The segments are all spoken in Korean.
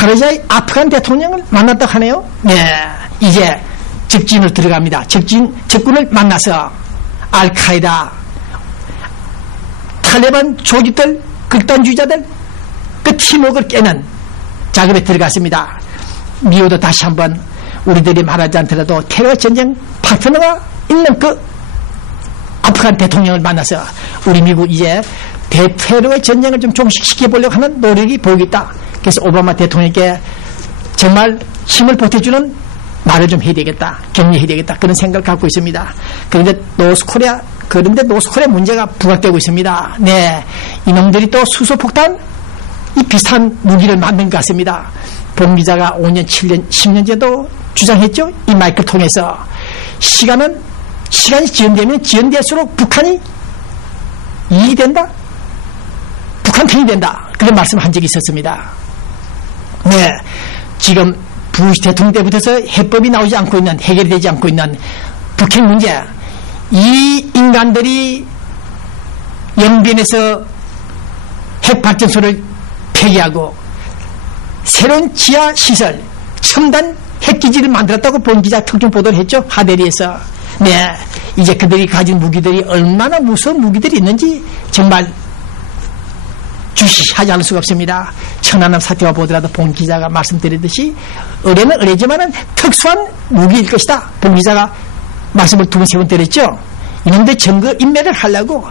카르자이 아프간 대통령을 만났다고 하네요. 네, 이제 적진으로 들어갑니다. 적군을 만나서 알카에다, 탈레반 조직들, 극단주의자들 그 팀워크를 깨는 작업에 들어갔습니다. 미국도 다시 한번 우리들이 말하지 않더라도 테러 전쟁 파트너가 있는 그 아프간 대통령을 만나서 우리 미국 이제 대테러의 전쟁을 좀 종식시켜보려고 하는 노력이 보이겠다. 그래서 오바마 대통령께 정말 힘을 보태주는 말을 좀 해야 되겠다. 격려해야 되겠다. 그런 생각을 갖고 있습니다. 그런데 노스코리아 문제가 부각되고 있습니다. 네. 이놈들이 또 수소폭탄 이 비슷한 무기를 만든 것 같습니다. 본 기자가 5년, 7년, 10년째도 주장했죠. 이 마이크를 통해서 시간이 지연되면 지연될수록 북한이 이익이 된다. 북한 편이 된다. 그런 말씀을 한 적이 있었습니다. 네. 지금 부시 대통령 때부터서 해법이 나오지 않고 있는, 해결이 되지 않고 있는 북핵 문제, 이 인간들이 영변에서 핵발전소를 폐기하고 새로운 지하시설, 첨단 핵기지를 만들었다고 본 기자 특종 보도를 했죠. 하데리에서. 네, 이제 그들이 가진 무기들이 얼마나 무서운 무기들이 있는지 정말 주시하지 않을 수가 없습니다. 천안함 사태와 보더라도 본 기자가 말씀드렸듯이 의뢰는 의뢰지만은 특수한 무기일 것이다. 본 기자가 말씀을 두 번, 세 번 드렸죠. 이놈들 증거 인멸을 하려고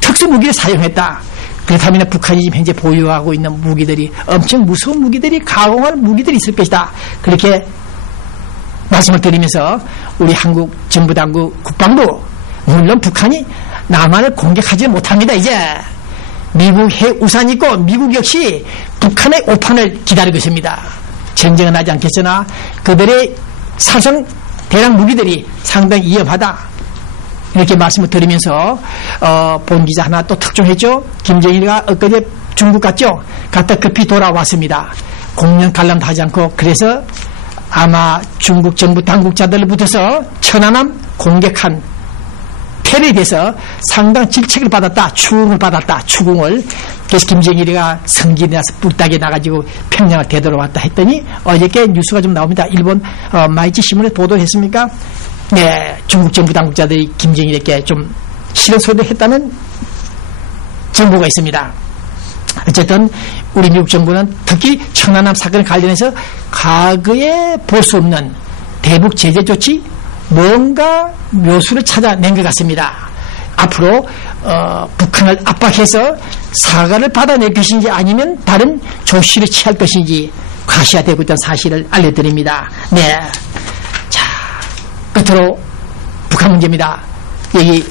특수 무기를 사용했다. 그렇다면 북한이 지금 현재 보유하고 있는 무기들이 엄청 무서운 무기들이, 가공할 무기들이 있을 것이다. 그렇게 말씀을 드리면서 우리 한국 정부 당국 국방부, 물론 북한이 남한을 공격하지 못합니다. 이제 미국 핵 우산이 있고 미국 역시 북한의 오판을 기다리고 있습니다. 전쟁은 하지 않겠으나 그들의 사성 대량 무기들이 상당히 위험하다. 이렇게 말씀을 드리면서 본 기자 하나 또 특종했죠. 김정일이가 엊그제 중국 갔죠. 갔다 급히 돌아왔습니다. 공연 관람도 하지 않고. 그래서 아마 중국 정부 당국자들을 붙여서 천안함 공격한 테러에 대해서 상당한 질책을 받았다. 추궁을 받았다. 추궁을. 그래서 김정일이가 성질이 나서 뿔따게 나가지고 평양을 되돌아왔다 했더니 어저께 뉴스가 좀 나옵니다. 일본 마이치 신문에 보도를 했습니까? 네, 중국 정부 당국자들이 김정일에게 좀 싫은 소리를 했다는 정보가 있습니다. 어쨌든 우리 미국 정부는 특히 천안함 사건에 관련해서 과거에 볼 수 없는 대북 제재 조치 뭔가 묘수를 찾아낸 것 같습니다. 앞으로 북한을 압박해서 사과를 받아낼 것인지 아니면 다른 조치를 취할 것인지 과시화되고 있다는 사실을 알려드립니다. 네, 자, 끝으로 북한 문제입니다. 여기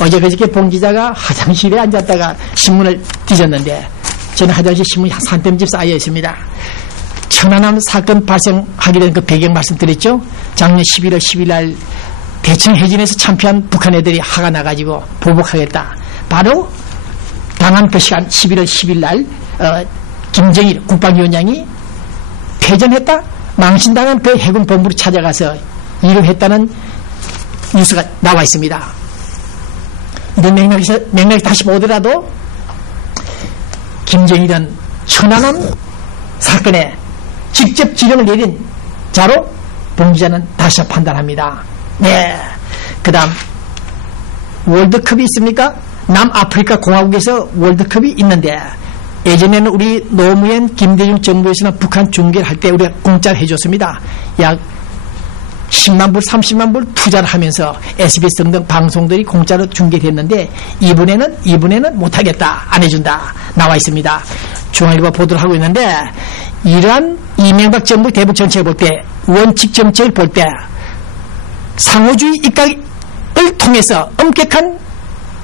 어제 그저께 본 기자가 화장실에 앉았다가 신문을 뒤졌는데 저는 화장실 신문이 한 3뼘쯤 쌓여 있습니다. 천안함 사건 발생하게 된 그 배경 말씀드렸죠. 작년 11월 10일 날 대청 해진에서 참패한 북한 애들이 화가 나가지고 보복하겠다. 바로 당한 그 시간 11월 10일 날 김정일 국방위원장이 패전했다, 망신당한 그 해군 본부로 찾아가서 일을 했다는 뉴스가 나와 있습니다. 이런 맥락에서 다시 보더라도 김정일은 천안함 사건에 직접 지령을 내린 자로 본 기자는 다시 판단합니다. 네. 그 다음 월드컵이 있습니까? 남아프리카 공화국에서 월드컵이 있는데 예전에는 우리 노무현 김대중 정부에서는 북한 중계를 할 때 우리가 공짜로 해줬습니다. 약 10만 불, 30만 불 투자를 하면서 SBS 등등 방송들이 공짜로 중계됐는데 이번에는 못하겠다, 안 해준다 나와 있습니다. 중앙일보 보도를 하고 있는데 이러한 이명박 정부 대북 정책을 볼 때, 원칙 정책을 볼 때 상호주의 입각을 통해서 엄격한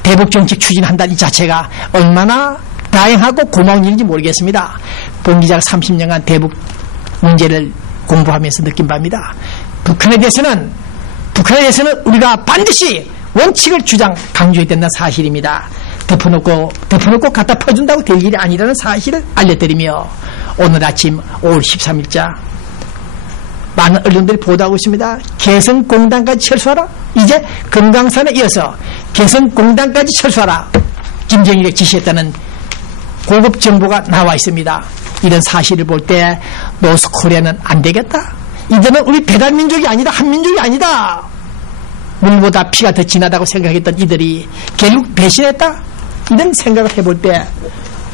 대북 정책 추진한다는 이 자체가 얼마나 다양하고 고마운 일인지 모르겠습니다. 본 기자가 30년간 대북 문제를 공부하면서 느낀 바입니다. 북한에 대해서는 우리가 반드시 원칙을 강조해야 된다는 사실입니다. 덮어놓고 갖다 퍼준다고 될 일이 아니라는 사실을 알려드리며 오늘 아침 5월 13일자 많은 언론들이 보도하고 있습니다. 개성공단까지 철수하라. 이제 금강산에 이어서 개성공단까지 철수하라. 김정일이 지시했다는 고급 정보가 나와 있습니다. 이런 사실을 볼 때 노스코리아는 안 되겠다. 이들은 우리 배달민족이 아니다. 한민족이 아니다. 물보다 피가 더 진하다고 생각했던 이들이 결국 배신했다. 이런 생각을 해볼 때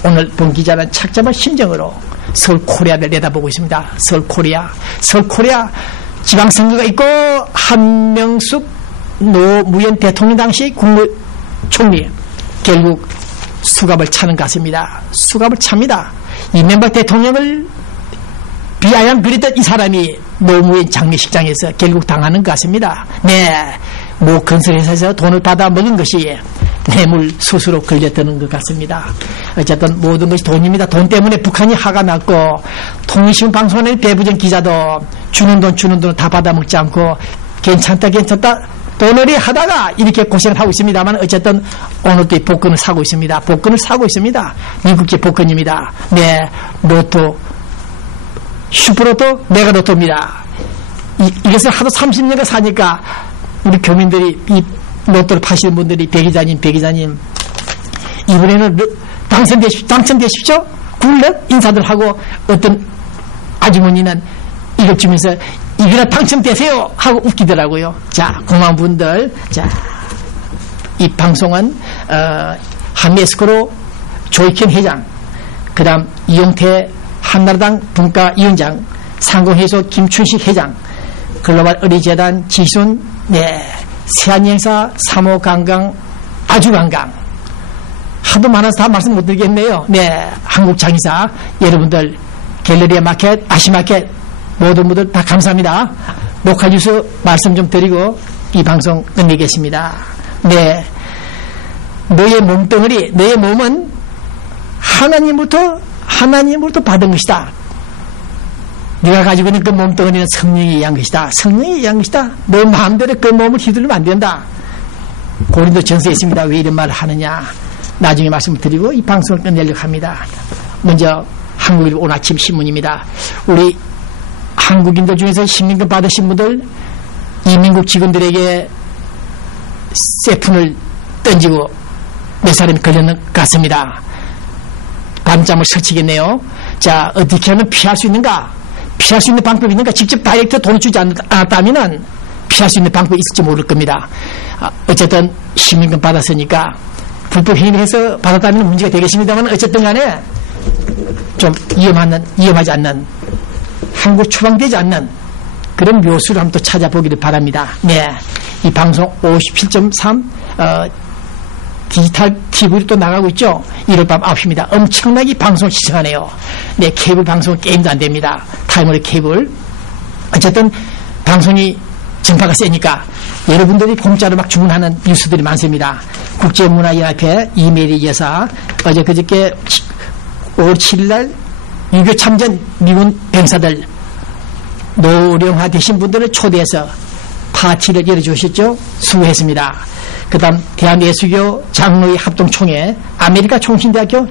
오늘 본 기자는 착잡한 심정으로 서울코리아를 내다보고 있습니다. 서울코리아 지방선거가 있고 한명숙 노무현 대통령 당시 국무총리 결국 수갑을 차는 것 같습니다. 수갑을 찹니다. 이명박 대통령을 비아냥 그랬던 이 사람이 노무현 장례식장에서 결국 당하는 것 같습니다. 네, 모 건설회사에서 돈을 받아 먹은 것이 뇌물 수수로 걸렸다는 것 같습니다. 어쨌든 모든 것이 돈입니다. 돈 때문에 북한이 화가 났고 통일신문 방송하는 배부정 기자도 주는 돈 다 받아 먹지 않고 괜찮다 돈놀이 하다가 이렇게 고생을 하고 있습니다만 어쨌든 오늘도 이 복권을 사고 있습니다. 미국계 복권입니다. 네, 로또 슈퍼로또 메가로또입니다. 이것을 하도 30년간 사니까 우리 교민들이 이 로또를 파시는 분들이 배 기자님 이번에는 당첨되십시오. 굴러 인사들 하고 어떤 아주머니는 이걸 주면서 이거나 당첨되세요 하고 웃기더라고요. 자, 고마운 분들, 자, 이 방송은 한미에스코로 조익현 회장, 그다음 이용태 한나라당 분과위원장, 상공회의소 김춘식 회장, 글로벌 의료재단 지순, 네, 세안여행사 3호 관광, 아주 관광, 하도 많아서 다 말씀 못 드리겠네요. 네, 한국장의사 여러분들, 갤러리아 마켓, 아시마켓 모든 분들 다 감사합니다. 녹화 뉴스 말씀 좀 드리고 이 방송 끝내겠습니다. 네, 너의 몸뚱어리, 너의 몸은 하나님부터 받은 것이다. 네가 가지고 있는 그 몸뚱어리는 성령이 의한 것이다. 너 마음대로 그 몸을 휘두르면 안 된다. 고린도 전서에 있습니다. 왜 이런 말을 하느냐. 나중에 말씀을 드리고 이 방송을 끝내려고 합니다. 먼저 한국일보 오늘 아침 신문입니다. 우리 한국인들 중에서 시민권 받으신 분들 이민국 직원들에게 세푼을 던지고 몇 사람이 걸렸는 것 같습니다. 밤잠을 설치겠네요. 자, 어떻게 하면 피할 수 있는가? 피할 수 있는 방법이 있는가? 직접 다이렉트 돈을 주지 않았다면 피할 수 있는 방법이 있을지 모를 겁니다. 어쨌든 시민권 받았으니까 불법 행위를 해서 받았다면 문제가 되겠습니다만 어쨌든 간에 좀 위험하지 않는 한국 추방되지 않는 그런 묘수를 한번 또 찾아보기를 바랍니다. 네, 이 방송 57.3 디지털 TV로 또 나가고 있죠. 1월 밤 9시입니다. 엄청나게 방송을 시청하네요. 네, 케이블 방송 게임도 안 됩니다. 타이머리 케이블. 어쨌든 방송이 전파가 세니까 여러분들이 공짜로 막 주문하는 뉴스들이 많습니다. 국제문화연합회 이메리 여사 그저께 5월 7일날 유교 참전 미군 병사들 노령화 되신 분들을 초대해서 파티를 열어주셨죠. 수고했습니다. 그 다음 대한예수교 장로회 합동총회 아메리카 총신대학교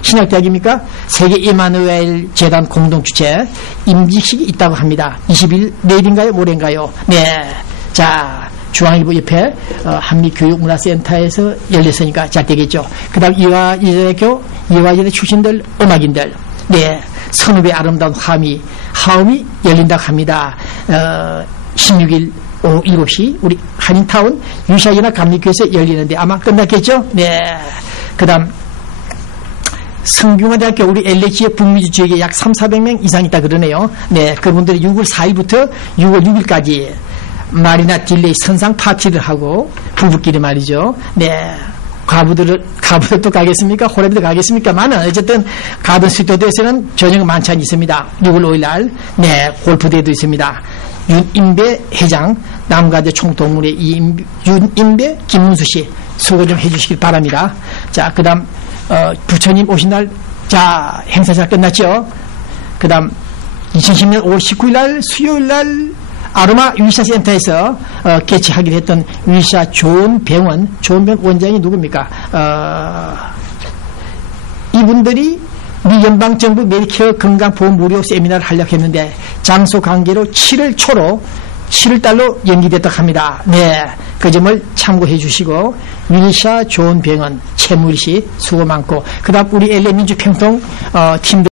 신학대학입니까? 세계 이마누엘 재단 공동주최 임직식이 있다고 합니다. 20일 내일인가요? 모레인가요? 네. 자, 중앙일보 옆에 한미교육문화센터에서 열렸으니까 잘 되겠죠. 그 다음 이화여대 출신들 음악인들 네, 선후배 아름다운 화음이 열린다고 합니다. 16일 오후 7시 우리 한인타운 유샤연합 감리교에서 열리는데 아마 끝났겠죠? 네. 그 다음 성균관대학교 우리 LH의 북미주 지역에 약 3,400명 이상 있다 그러네요. 네, 그분들이 6월 4일부터 6월 6일까지 마리나 딜레이 선상 파티를 하고 부부끼리 말이죠. 네. 가부들도 가겠습니까? 호랩도 가겠습니까?만은 어쨌든 가든 스튜디오에서는 저녁 만찬이 있습니다. 6월 5일 날 네, 골프대회도 있습니다. 윤임배 회장, 남가대 총동문회 윤임배 김문수 씨 수고 좀 해주시길 바랍니다. 자, 그 다음 부처님 오신 날, 자, 행사 잘 끝났죠? 그 다음 2010년 5월 19일 날 수요일 날 아로마 위샤 센터에서 개최하기로 했던 위샤 좋은 병원 원장이 누굽니까? 이분들이 미 연방정부 메디케어 건강보험 무료 세미나를 하려고 했는데 장소 관계로 7월 초로 7월달로 연기됐다고 합니다. 네, 그 점을 참고해 주시고 미니샤 좋은 병원 최무일 씨 수고 많고 그다음 우리 LA 민주평통 팀들